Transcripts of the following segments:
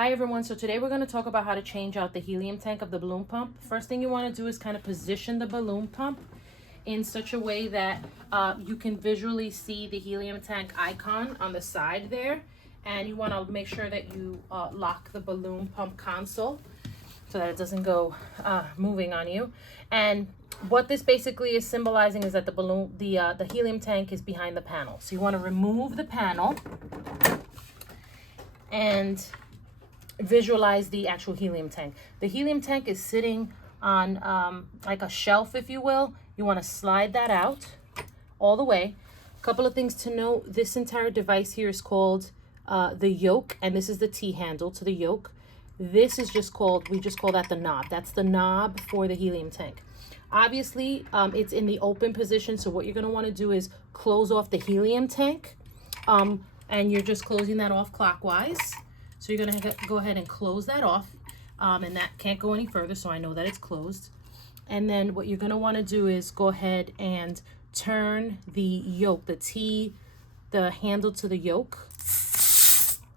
Hi everyone, so today we're going to talk about how to change out the helium tank of the balloon pump. First thing you want to do is kind of position the balloon pump in such a way that you can visually see the helium tank icon on the side there. And you want to make sure that you lock the balloon pump console so that it doesn't go moving on you. And what this basically is symbolizing is that the helium tank is behind the panel. So you want to remove the panel and visualize the actual helium tank. The helium tank is sitting on like a shelf, if you will. You want to slide that out all the way. A couple of things to note: this entire device here is called the yoke, and this is the T handle to the yoke. This is just called, we just call that the knob. That's the knob for the helium tank. Obviously, it's in the open position, so what you're going to want to do is close off the helium tank, and you're just closing that off clockwise. So you're going to go ahead and close that off, and that can't go any further, so I know that it's closed. And then what you're going to want to do is go ahead and turn the yoke, the handle to the yoke.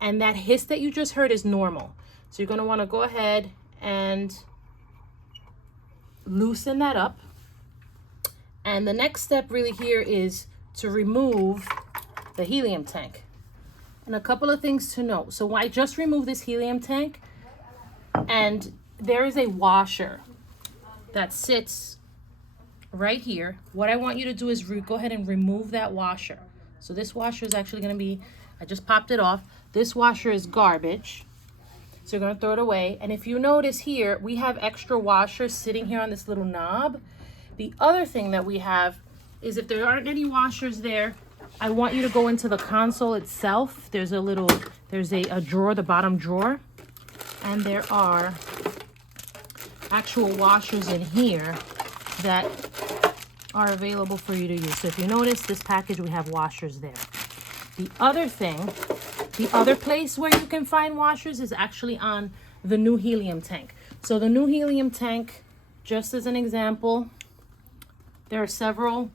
And that hiss that you just heard is normal. So you're going to want to go ahead and loosen that up. And the next step really here is to remove the helium tank. And a couple of things to note. So I just removed this helium tank, and there is a washer that sits right here. What I want you to do is go ahead and remove that washer. So this washer is actually going to be, I just popped it off. This washer is garbage. So you're going to throw it away. And if you notice here, we have extra washers sitting here on this little knob. The other thing that we have is if there aren't any washers there, I want you to go into the console itself. There's a drawer, the bottom drawer, and there are actual washers in here that are available for you to use. So if you notice this package, we have washers there. The other place where you can find washers is actually on the new helium tank. So the new helium tank, just as an example, there are several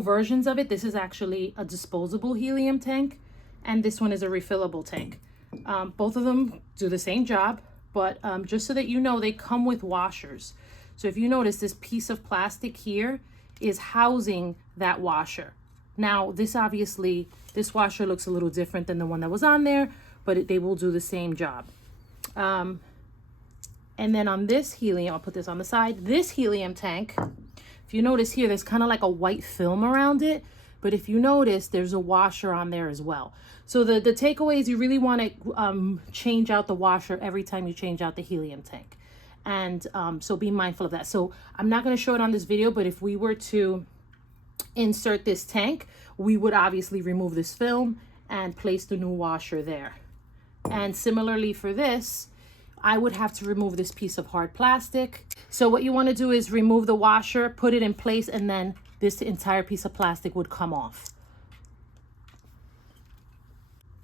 versions of it. This is actually a disposable helium tank, and this one is a refillable tank. Both of them do the same job, but just so that you know, they come with washers. So if you notice, this piece of plastic here is housing that washer. Now, this washer looks a little different than the one that was on there, but they will do the same job. And then on this helium, I'll put this on the side, this helium tank, if you notice here, there's kind of like a white film around it, but if you notice, there's a washer on there as well. So the takeaway is you really want to change out the washer every time you change out the helium tank. And so be mindful of that. So I'm not going to show it on this video, but if we were to insert this tank, we would obviously remove this film and place the new washer there. And similarly for this, I would have to remove this piece of hard plastic. So what you want to do is remove the washer, put it in place, and then this entire piece of plastic would come off.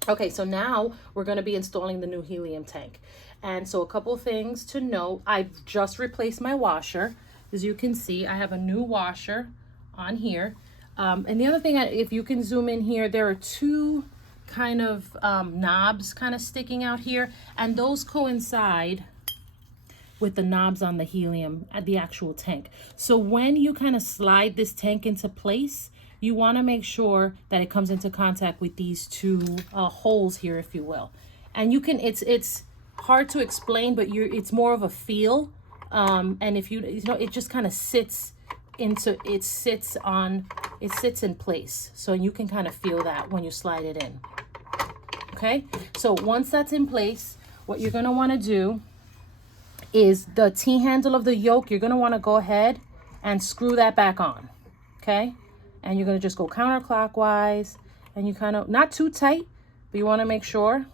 Okay, so now we're going to be installing the new helium tank. And so a couple things to note: I've just replaced my washer. As you can see, I have a new washer on here. And the other thing, if you can zoom in here, there are two kind of knobs kind of sticking out here, and those coincide with the knobs on the helium at the actual tank. So when you kind of slide this tank into place, you want to make sure that it comes into contact with these two holes here, if you will. And you can, it's hard to explain, but it's more of a feel. And if you know, it just kind of sits in place. So you can kind of feel that when you slide it in. Okay, so once that's in place, what you're going to want to do is the T handle of the yoke, you're going to want to go ahead and screw that back on. Okay, and you're going to just go counterclockwise, and you kind of, not too tight, but you want to make sure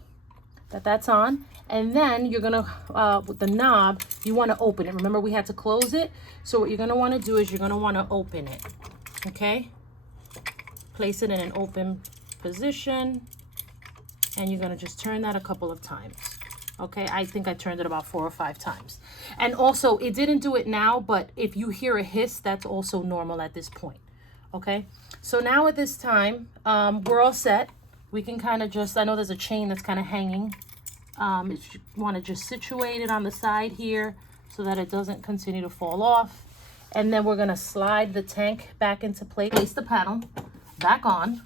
that that's on. And then you're going to, with the knob, you want to open it. Remember, we had to close it. So what you're going to want to do is you're going to want to open it. Okay, place it in an open position, and you're going to just turn that a couple of times. Okay, I think I turned it about 4 or 5 times. And also, it didn't do it now, but if you hear a hiss, that's also normal at this point. Okay, so now at this time, we're all set. We can kind of just, I know there's a chain that's kind of hanging You want to just situate it on the side here so that it doesn't continue to fall off. And then we're going to slide the tank back into place. Place the panel back on.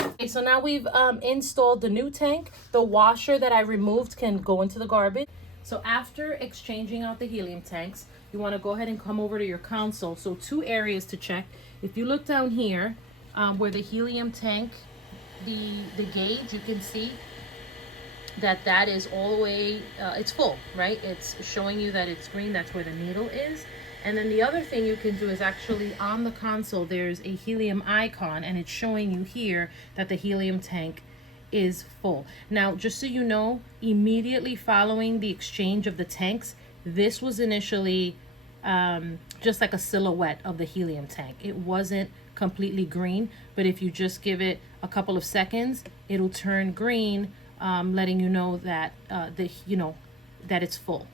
Okay, so now we've installed the new tank. The washer that I removed can go into the garbage. So after exchanging out the helium tanks, you want to go ahead and come over to your console. So 2 areas to check. If you look down here where the helium tank, the gauge, you can see that is all the way, it's full, right? It's showing you that it's green. That's where the needle is. And then the other thing you can do is actually on the console, there's a helium icon, and it's showing you here that the helium tank is full. Now, just so you know, immediately following the exchange of the tanks, this was initially just like a silhouette of the helium tank. It wasn't completely green, but if you just give it a couple of seconds, it'll turn green, letting you know that that it's full.